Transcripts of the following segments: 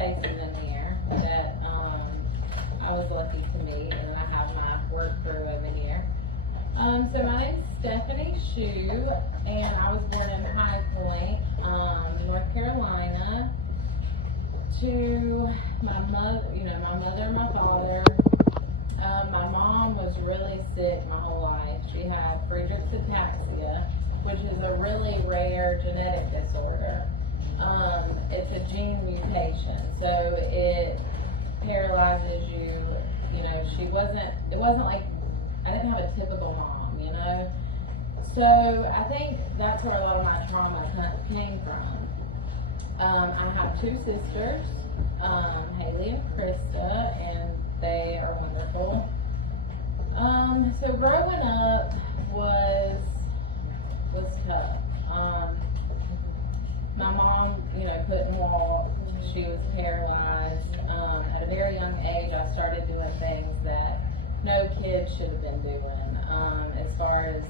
faces in here that I was lucky to meet, and I have my work crew with me here. So my name's Stephanie Shew, and I was born in High Point, North Carolina, to my mother, my mother and my father. My mom was really sick my whole life. She had Friedreich's ataxia, which is a really rare genetic disorder. It's a gene mutation, so it paralyzes you. It wasn't like, I didn't have a typical mom, So I think that's where a lot of my trauma came from. I have two sisters, Haley and Krista, and they are wonderful. So growing up was tough. My mom, couldn't walk. She was paralyzed. At a very young age, I started doing things that no kid should have been doing. As far as,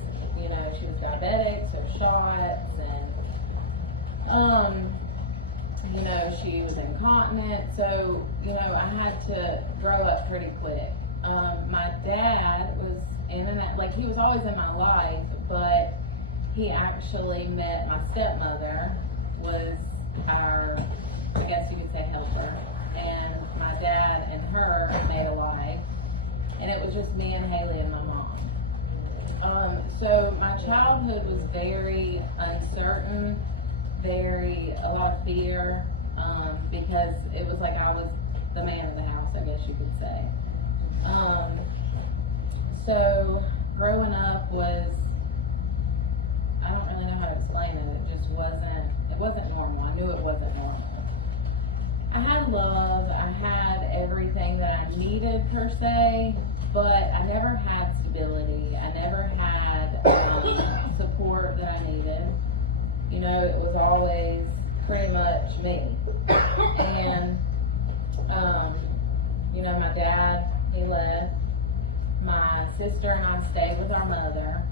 she was diabetic, so shots, and, she was incontinent. So, I had to grow up pretty quick. My dad was in and out, like, he was always in my life, but he actually met my stepmother, was our, I guess you could say, helper, and my dad and her made a life, and it was just me and Haley and my mom. So my childhood was very uncertain, a lot of fear, because it was like I was the man of the house, I guess you could say. So growing up was, I don't really know how to explain it. It wasn't normal. I knew it wasn't normal. I had love. I had everything that I needed per se, but I never had stability. I never had support that I needed. It was always pretty much me. And, my dad, he left. My sister and I stayed with our mother,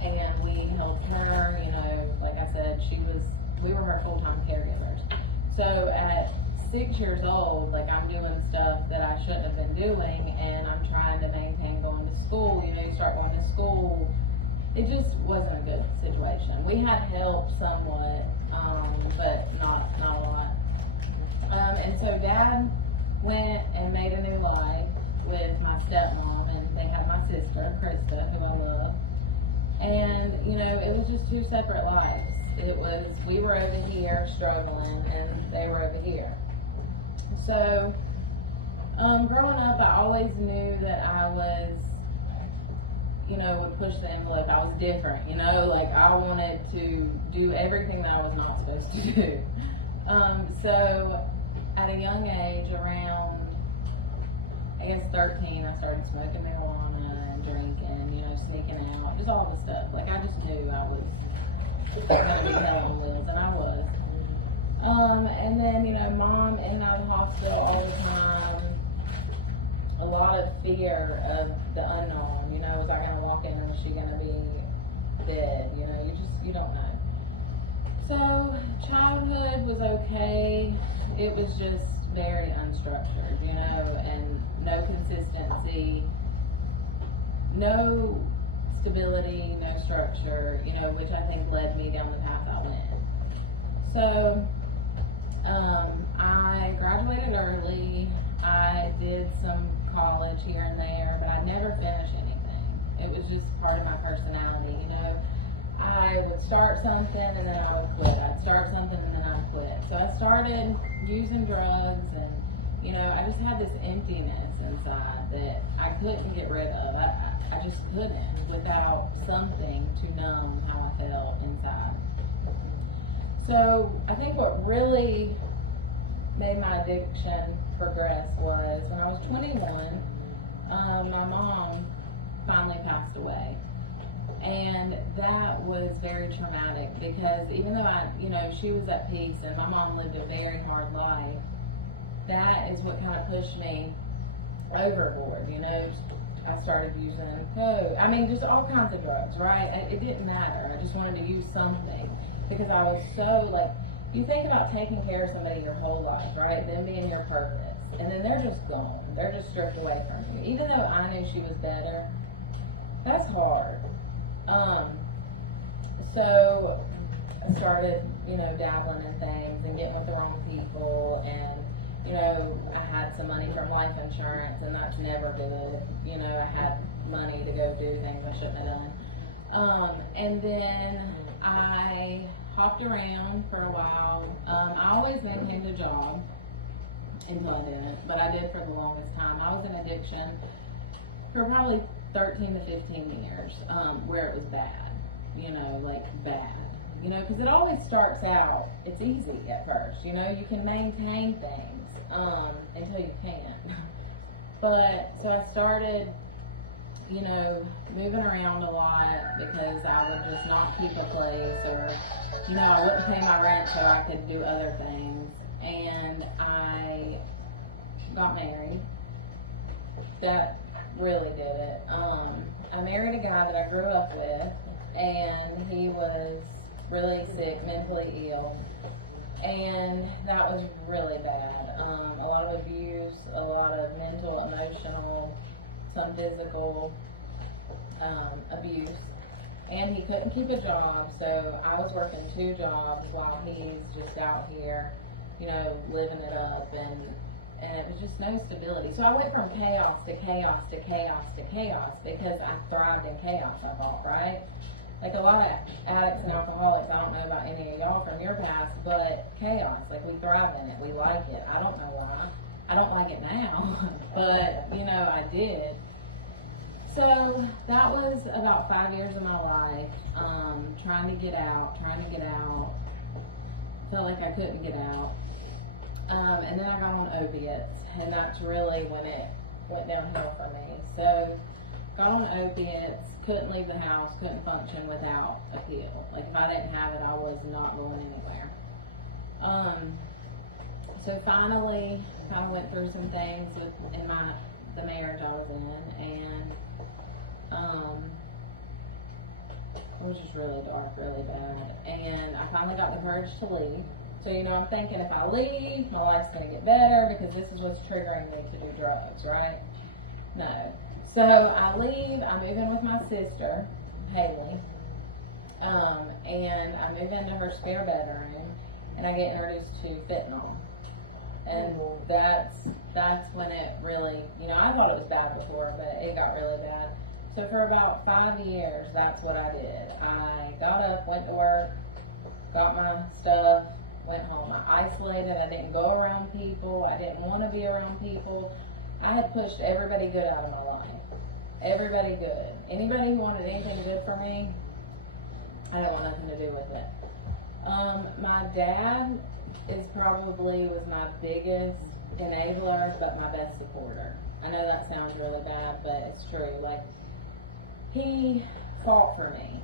and we helped her. Like I said, we were her full-time caregivers. So at 6 years old, like, I'm doing stuff that I shouldn't have been doing, and I'm trying to maintain going to school. You start going to school. It just wasn't a good situation. We had help somewhat, but not a lot. And so Dad went and made a new life with my stepmom, and they had my sister, Krista, who I love. And, it was just two separate lives. We were over here struggling, and they were over here. So, growing up, I always knew that I was, would push the envelope. I was different, like, I wanted to do everything that I was not supposed to do. So, at a young age, around, I guess 13, I started smoking marijuana and drinking, sneaking out, just all the stuff. Like, I just knew I was going to be hell on wheels, and I was. And then, Mom in and out of the hospital all the time. A lot of fear of the unknown. Was I going to walk in and is she going to be dead? You don't know. So, childhood was okay. It was just very unstructured, and no consistency, no stability, no structure, which I think led me down the path I went. So, I graduated early. I did some college here and there, but I never finished anything. It was just part of my personality, I would start something and then I would quit. I'd start something and then I'd quit. So I started using drugs, and, I just had this emptiness inside that I couldn't get rid of. I just couldn't without something to numb how I felt inside. So I think what really made my addiction progress was when I was 21, my mom finally passed away. And that was very traumatic because even though she was at peace and my mom lived a very hard life, that is what kind of pushed me overboard. I started using coke. I mean, just all kinds of drugs, right? It didn't matter. I just wanted to use something because I was so, like, you think about taking care of somebody your whole life, right? Them being your purpose. And then they're just gone. They're just stripped away from you. Even though I knew she was better, that's hard. So I started, dabbling in things and getting with the wrong people. And, I had some money from life insurance, and that's never good. I had money to go do things I shouldn't have done. And then I hopped around for a while. I always maintained a job until I didn't, but I did for the longest time. I was in addiction for probably 13 to 15 years, where it was bad, bad. Because it always starts out, it's easy at first, you can maintain things until you can't. But, so I started, moving around a lot because I would just not keep a place, or, I wouldn't pay my rent so I could do other things. And I got married. That really did it. I married a guy that I grew up with, and he was really sick, mentally ill, and that was really bad. A lot of abuse, a lot of mental, emotional, some physical abuse, and he couldn't keep a job, so I was working 2 jobs while he's just out here, living it up, and it was just no stability. So I went from chaos to chaos to chaos to chaos because I thrived in chaos, I thought, right? Like a lot of addicts and alcoholics, I don't know about any of y'all from your past, but chaos, like we thrive in it, we like it. I don't know why. I don't like it now, but, I did. So that was about 5 years of my life, trying to get out. Felt like I couldn't get out. And then I got on opiates, and that's really when it went downhill for me. So, got on opiates, couldn't leave the house, couldn't function without a pill. Like, if I didn't have it, I was not going anywhere. So finally, kind of went through some things in the marriage I was in, and it was just really dark, really bad. And I finally got the courage to leave. So, I'm thinking if I leave, my life's going to get better because this is what's triggering me to do drugs, right? No. So, I leave, I move in with my sister, Haley, and I move into her spare bedroom, and I get introduced to fentanyl. And that's when it really, I thought it was bad before, but it got really bad. So, for about 5 years, that's what I did. I got up, went to work, got my stuff, went home. I isolated. I didn't go around people. I didn't want to be around people. I had pushed everybody good out of my life. Everybody good. Anybody who wanted anything good for me, I didn't want nothing to do with it. My dad was my biggest enabler, but my best supporter. I know that sounds really bad, but it's true. Like, he fought for me.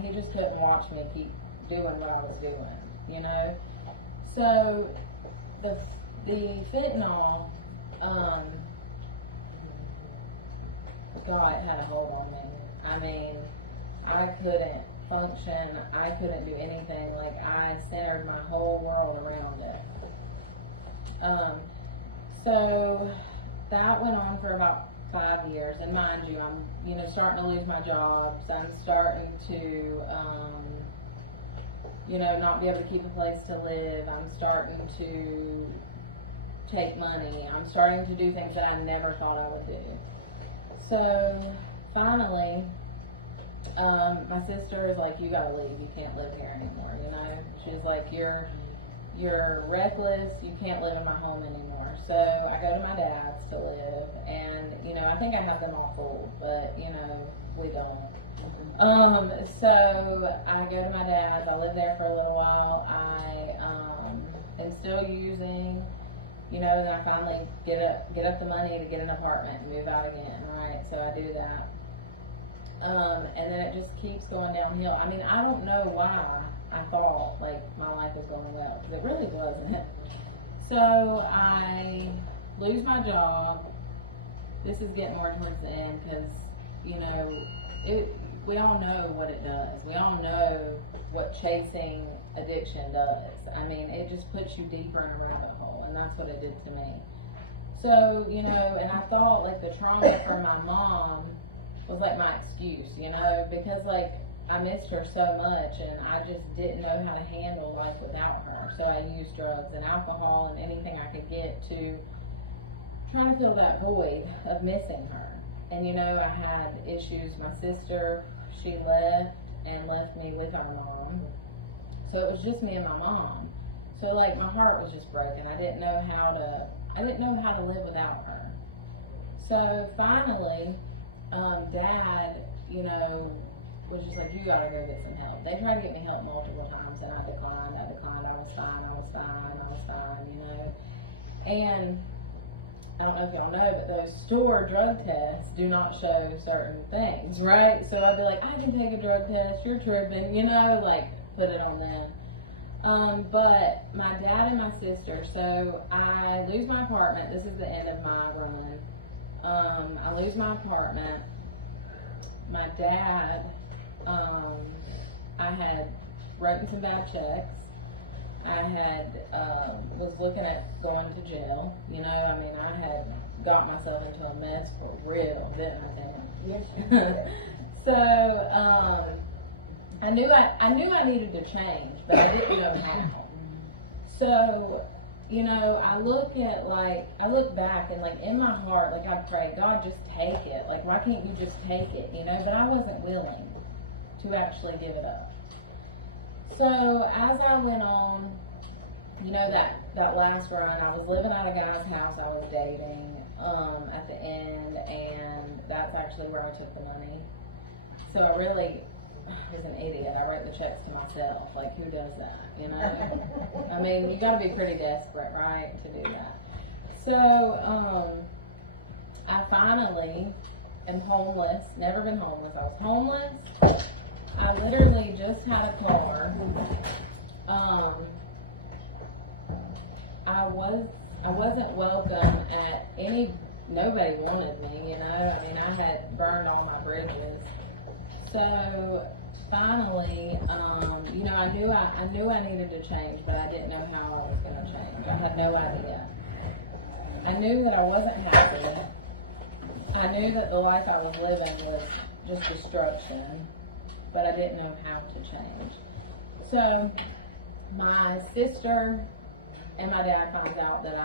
He just couldn't watch me keep doing what I was doing, So, the fentanyl, God, it had a hold on me. I couldn't function. I couldn't do anything. Like, I centered my whole world around it. So, that went on for about 5 years, and mind you, I'm, starting to lose my jobs. I'm starting to, not be able to keep a place to live. I'm starting to take money. I'm starting to do things that I never thought I would do. So, finally, my sister is like, you gotta leave. You can't live here anymore, She's like, you're reckless. You can't live in my home anymore. So I go to my dad's to live, and I think I have them all fooled, but we don't. So I go to my dad's. I live there for a little while. I am still using, and then I finally get up the money to get an apartment and move out again, right? So I do that. And then it just keeps going downhill. I don't know why I thought like my life was going well, because it really wasn't. So I lose my job. This is getting more towards the end, because we all know what it does. We all know what chasing addiction does. I mean, it just puts you deeper in a rabbit hole, and that's what it did to me. So, you know, and I thought like the trauma from my mom was like my excuse, you know, because like I missed her so much and I just didn't know how to handle life without her. So I used drugs and alcohol and anything I could get to try to fill that void of missing her. And you know, I had issues. My sister, she left me with our mom. So it was just me and my mom. So like my heart was just broken. I didn't know how to live without her. So finally, Dad, you know, was just like, you gotta go get some help. They tried to get me help multiple times and I declined. I was fine, you know. And I don't know if y'all know, but those store drug tests do not show certain things, right? So I'd be like, I can take a drug test, you're tripping, you know, like put it on them. But my dad and my sister, so I lose my apartment. This is the end of my run. I lose my apartment. My dad, I had written some bad checks. I had, was looking at going to jail. You know, I mean, I had got myself into a mess for real, didn't I, Tim? Yes, you did. So, I knew I needed to change, but I didn't know how. So, you know, I look back and like in my heart, like I pray, God, just take it. Like, why can't you just take it, you know? But I wasn't willing to actually give it up. So as I went on, you know, that last run, I was living at a guy's house I was dating at the end, and that's actually where I took the money. So I really was an idiot. I wrote the checks to myself. Like, who does that, you know? I mean, you gotta be pretty desperate, right, to do that. So I finally am homeless. Never been homeless. I was homeless. I literally just had a car. I wasn't welcome at nobody wanted me, you know. I mean, I had burned all my bridges. So finally, you know, I knew I needed to change, but I didn't know how I was going to change. I had no idea. I knew that I wasn't happy. I knew that the life I was living was just destruction, but I didn't know how to change. So my sister and my dad finds out that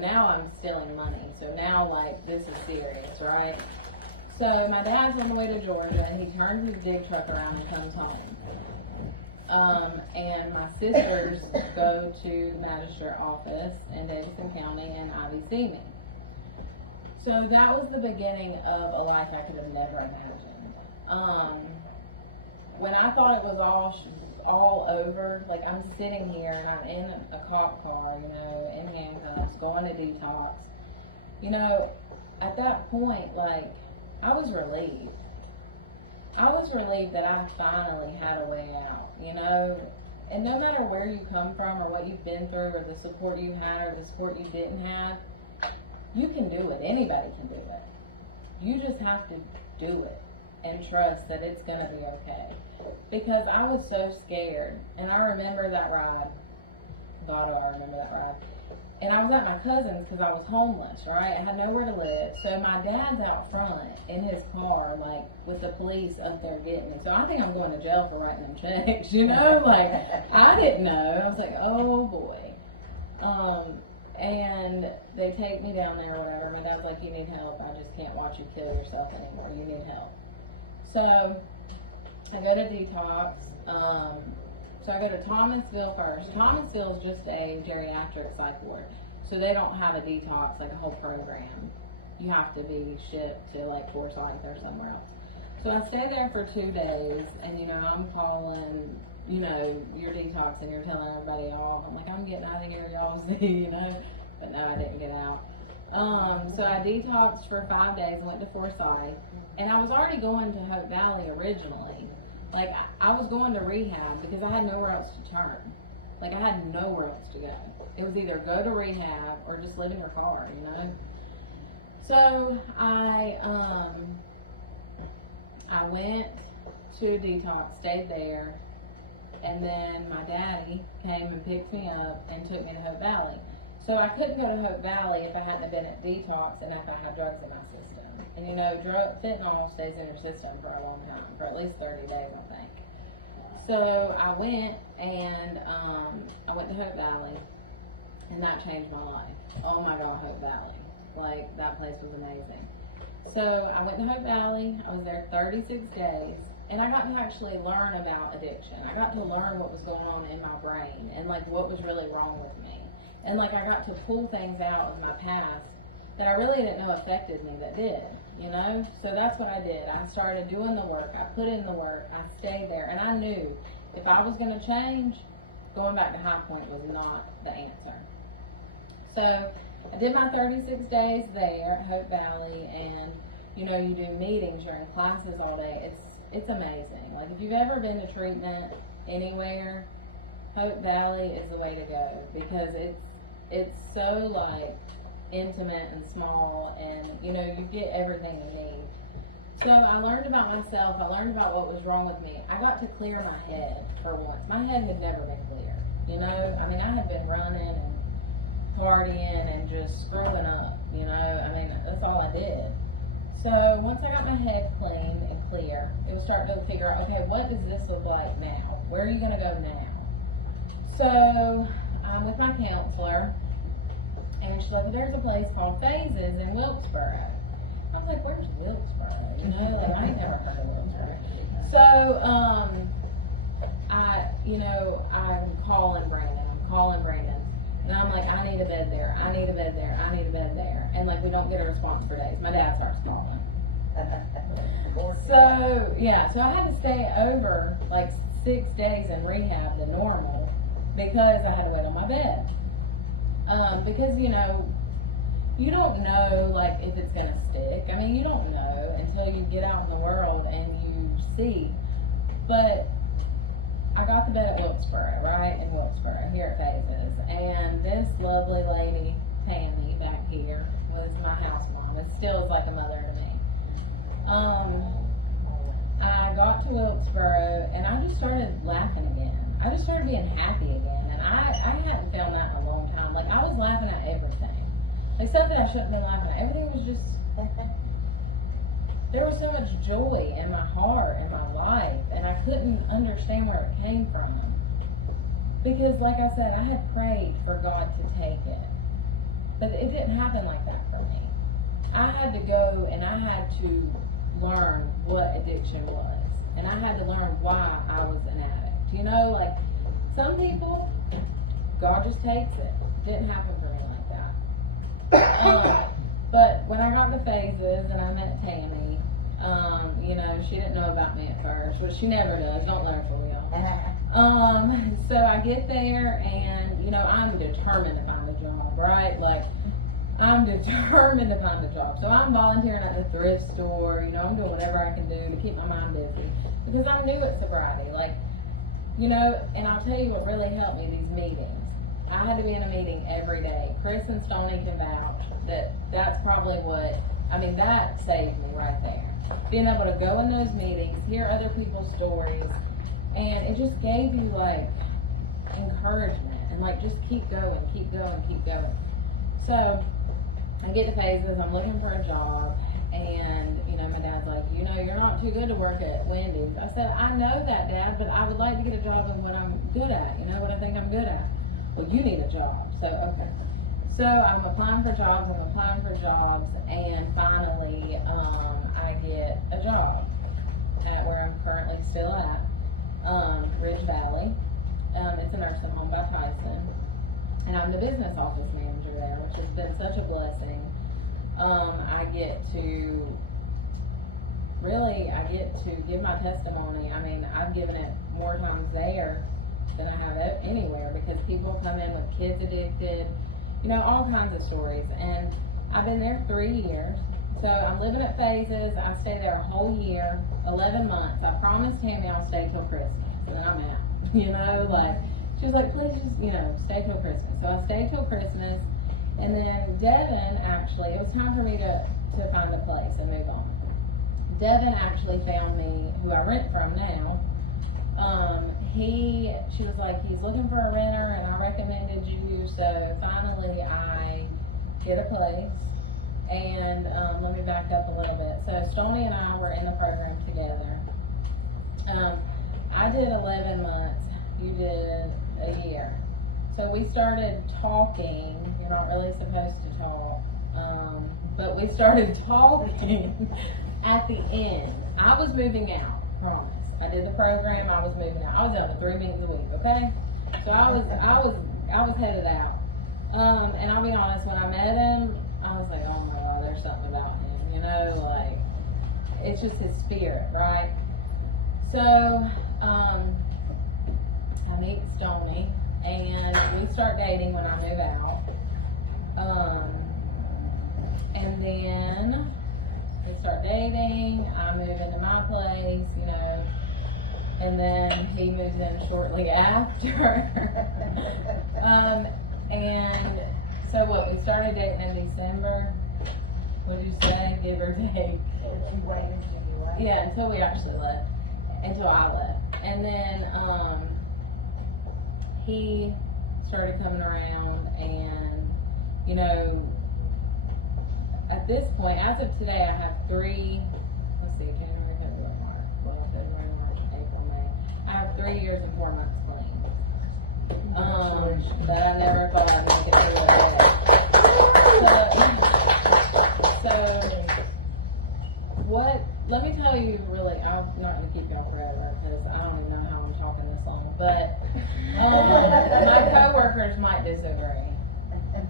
now I'm stealing money. So now, like, this is serious, right? So my dad's on the way to Georgia, and he turns his dig truck around and comes home. And my sisters go to the magistrate office in Davidson County, and IVC me. So that was the beginning of a life I could have never imagined. When I thought it was all over, like, I'm sitting here and I'm in a cop car, you know, in handcuffs, going to detox. You know, at that point, like, I was relieved. I was relieved that I finally had a way out, you know. And no matter where you come from or what you've been through or the support you had or the support you didn't have, you can do it. Anybody can do it. You just have to do it and trust that it's going to be okay. Because I was so scared. And I remember that ride. God, I remember that ride. And I was at my cousin's because I was homeless, right? I had nowhere to live. So my dad's out front in his car, like, with the police up there getting me. So I think I'm going to jail for writing them checks, you know? Like, I didn't know. I was like, oh, boy. And they take me down there or whatever. My dad's like, you need help. I just can't watch you kill yourself anymore. You need help. So I go to detox. So I go to Thomasville first. Thomasville is just a geriatric psych ward. So they don't have a detox, like a whole program. You have to be shipped to like Forsyth or somewhere else. So I stayed there for 2 days, and you know, I'm calling, you know, your detox, and you're telling everybody off. I'm like, I'm getting out of here, y'all see, you know. But no, I didn't get out. So I detoxed for 5 days, went to Forsyth, and I was already going to Hope Valley originally. Like, I was going to rehab because I had nowhere else to turn. Like, I had nowhere else to go. It was either go to rehab or just live in your car, you know? So, I I went to detox, stayed there, and then my daddy came and picked me up and took me to Hope Valley. So I couldn't go to Hope Valley if I hadn't been at detox and if I had drugs in my system. And you know, fentanyl stays in your system for a long time, for at least 30 days, I think. So I went and I went to Hope Valley, and that changed my life. Oh my God, Hope Valley. Like, that place was amazing. So I went to Hope Valley. I was there 36 days, and I got to actually learn about addiction. I got to learn what was going on in my brain and like what was really wrong with me. And like, I got to pull things out of my past that I really didn't know affected me that did, you know? So that's what I did. I started doing the work. I put in the work. I stayed there. And I knew if I was going to change, going back to High Point was not the answer. So I did my 36 days there at Hope Valley, and you know, you do meetings, you're in classes all day. It's amazing. Like, if you've ever been to treatment anywhere, Hope Valley is the way to go, because it's so like intimate and small, and you know, you get everything you need. So I learned about myself. I learned about what was wrong with me. I got to clear my head for once. My head had never been clear. You know, I mean, I had been running and partying and just screwing up. You know, I mean, that's all I did. So once I got my head clean and clear, it was starting to figure out, okay, what does this look like now? Where are you going to go now? So I'm with my counselor, and she's like, well, there's a place called Phases in Wilkesboro. I was like, where's Wilkesboro? You know, like, I ain't never heard of Wilkesboro. So, I'm calling Brandon. And I'm like, I need a bed there. I need a bed there. And like, we don't get a response for days. My dad starts calling. So, yeah, so I had to stay over like 6 days in rehab than normal because I had to wait on my bed. Because, you know, you don't know, like, if it's going to stick. I mean, you don't know until you get out in the world and you see. But I got the bed at Wilkesboro, right? In Wilkesboro, here at Phases. And this lovely lady, Tammy, back here, was my house mom. It still is like a mother to me. I got to Wilkesboro, and I just started laughing again. I just started being happy again. And I hadn't found that in a long time. Like, I was laughing at everything. Like, stuff that I shouldn't have been laughing at. Everything was just... There was so much joy in my heart and my life, and I couldn't understand where it came from. Because, like I said, I had prayed for God to take it. But it didn't happen like that for me. I had to go and I had to learn what addiction was. And I had to learn why I was an addict. You know, like, some people, God just takes it. It didn't happen for me like that. But when I got to Phases and I met Tammy, you know, she didn't know about me at first, which she never does. Don't let her fool y'all. So I get there, and, you know, I'm determined to find a job, right? Like, I'm determined to find a job. So I'm volunteering at the thrift store. You know, I'm doing whatever I can do to keep my mind busy. Because I'm new at sobriety. Like, you know, and I'll tell you what really helped me, these meetings. I had to be in a meeting every day. Chris and Stoney can vouch that that's probably what, I mean, that saved me right there. Being able to go in those meetings, hear other people's stories, and it just gave you, like, encouragement. And, like, just keep going. So, I get to Phases, I'm looking for a job, and, you know, my dad's like, you know, you're not too good to work at Wendy's. I said, I know that, Dad, but I would like to get a job in what I'm good at, you know, what I think I'm good at. Well, you need a job. So, okay. So, I'm applying for jobs, and finally, I get a job at where I'm currently still at, Ridge Valley. It's a nursing home by Tyson. And I'm the business office manager there, which has been such a blessing. I get to give my testimony. I mean, I've given it more times there than I have anywhere, because people come in with kids addicted, you know, all kinds of stories. And I've been there 3 years. So I'm living at Phases. I stay there a whole year, 11 months. I promised Tammy I'll stay till Christmas, and then I'm out. You know, like, she was like, please just, you know, stay till Christmas. So I stayed till Christmas, and then Devin, actually, it was time for me to find a place and move on. Devin actually found me who I rent from now. She was like, he's looking for a renter and I recommended you, so finally I get a place. And let me back up a little bit. So Stoney and I were in the program together. I did 11 months, you did a year. So we started talking. You're not really supposed to talk, but we started talking at the end. I was moving out, promise. I did the program, I was moving out. I was out for 3 meetings a week, okay? So I was headed out. And I'll be honest, when I met him, I was like, oh my God, there's something about him, you know, like, it's just his spirit, right? So, I meet Stoney, and we start dating when I move out. And then we start dating, I move into my place, you know, and then he moves in shortly after. And so what, we started dating in December, what'd you say, give or take? Yeah, until we actually left, until I left. And then he started coming around, and, you know, at this point, as of today, I have 3, let's see, January, February, March, well, February, March, April, May. I have 3 years and 4 months clean. But I never thought I'd make it through it. So, what, let me tell you really, I'm not going to keep y'all forever, because I don't even know how I'm talking this long, but my coworkers might disagree.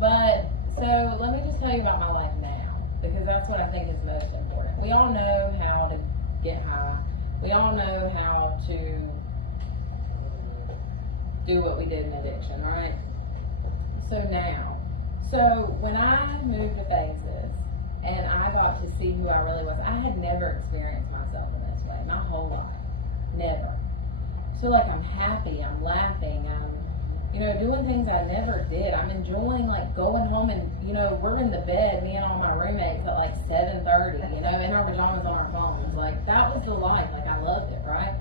But, so, let me just tell you about my life now, because that's what I think is most important. We all know how to get high. We all know how to do what we did in addiction, right? So when I moved to Phases, and I got to see who I really was, I had never experienced myself in this way, my whole life. Never. So like, I'm happy, I'm laughing, I'm, you know, doing things I never did. I'm enjoying, like, going home and, you know, we're in the bed, me and all my roommates, at like 7:30, you know, in our pajamas on our phones. Like, that was the life. Like, I loved it, right?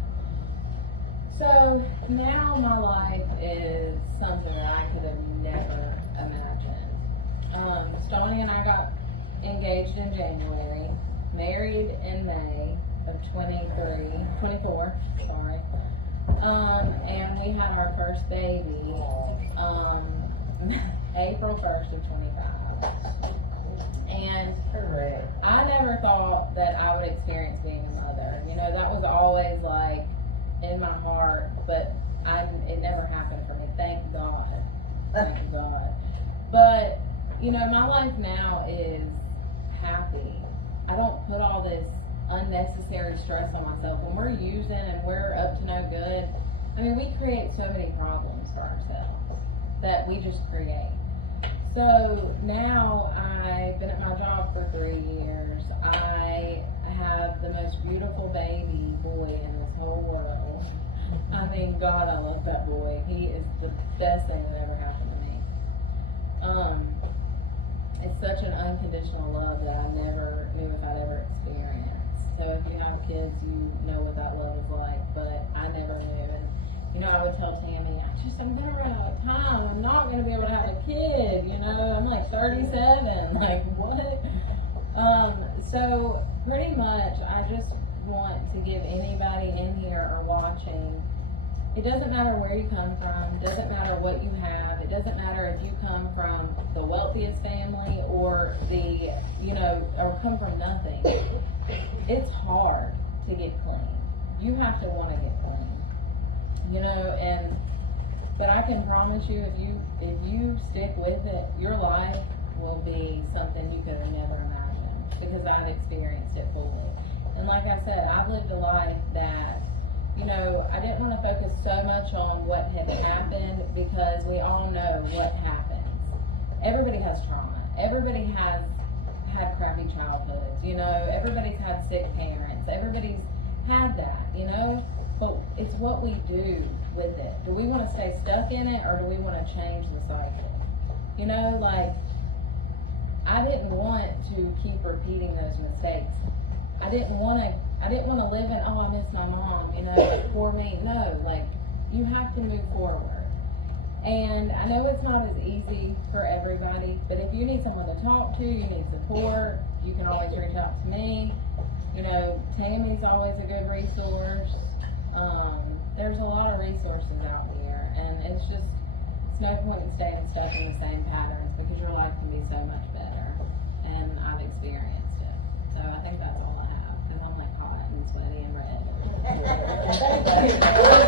So now my life is something that I could have never imagined. Stoney and I got engaged in January, married in May of 24, sorry. And we had our first baby, April 1st of 25. And I never thought that I would experience being a mother. You know, that was always like in my heart, but it never happened for me. Thank God. Thank God. But, you know, my life now is happy. I don't put all this unnecessary stress on myself. When we're using and we're up to no good, I mean, we create so many problems for ourselves that we just create. So now I've been at my job for 3 years. I have the most beautiful baby boy in this whole world. I mean, God, I love that boy. He is the best thing that ever happened to me. It's such an unconditional love that I never knew if I'd ever experienced. So if you have kids, you know what that love is like, but I never knew. And, you know, I would tell Tammy, I'm going to run out of time. I'm not going to be able to have a kid, you know. I'm like 37. Like, what? So pretty much, I just want to give anybody in here or watching, it doesn't matter where you come from, it doesn't matter what you have, it doesn't matter if you come from the wealthiest family or the, you know, or come from nothing. It's hard to get clean. You have to want to get clean, you know, but I can promise you, if you stick with it, your life will be something you could have never imagined, because I've experienced it fully. And like I said, I've lived a life that, you know, I didn't want to focus so much on what had happened, because we all know what happens. Everybody has trauma. Everybody has had crappy childhoods, you know. Everybody's had sick parents. Everybody's had that, you know. But it's what we do with it. Do we want to stay stuck in it, or do we want to change the cycle? You know, like, I didn't want to keep repeating those mistakes. I didn't wanna live in, oh, I miss my mom, you know, like, poor me. No, like, you have to move forward. And I know it's not as easy for everybody, but if you need someone to talk to, you need support, you can always reach out to me. You know, Tammy's always a good resource. There's a lot of resources out there, and it's no point in staying stuck in the same patterns, because your life can be so much better, and I've experienced it. So I think that's all I have, because I'm like hot and sweaty and red.